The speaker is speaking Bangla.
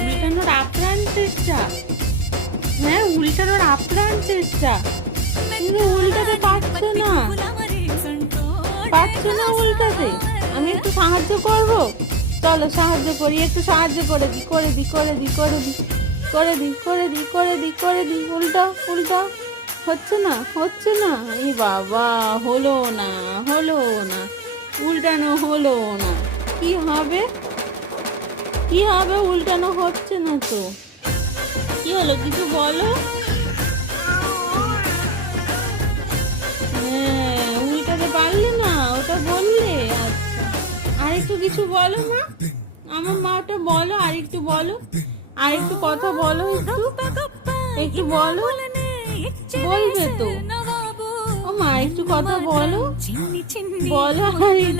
উল্টানোর আপ্রাণ চেষ্টা, হ্যাঁ উল্টানোর আপ্রাণ চেষ্টা, কিন্তু উল্টাতে পারছো না, পারছো না উল্টাতে। আমি একটু সাহায্য করব, চলো সাহায্য করি, একটু সাহায্য করে দি, করে দি, করে দি, করে দি, করে দি, করে দি, করে দি, করে দি, উল্টা উল্টা, হচ্ছে না, হচ্ছে না, এই বাবা, হলো না, হলো না, উল্টানো হলো না, কি হবে, কি হবে, উল্টানো হচ্ছে না তো, কি হলো কিছু বলো। হ্যাঁ উল্টাতে পারলে না, ওটা বললে, আচ্ছা আরেকটু কিছু বলো মা, আমার মা ওটা বলো, আরেকটু বলো, আরেকটু কথা বলো, একটু একটু বলো, বলবে তো, ও মা একটু কথা বলো, বলো আর একটু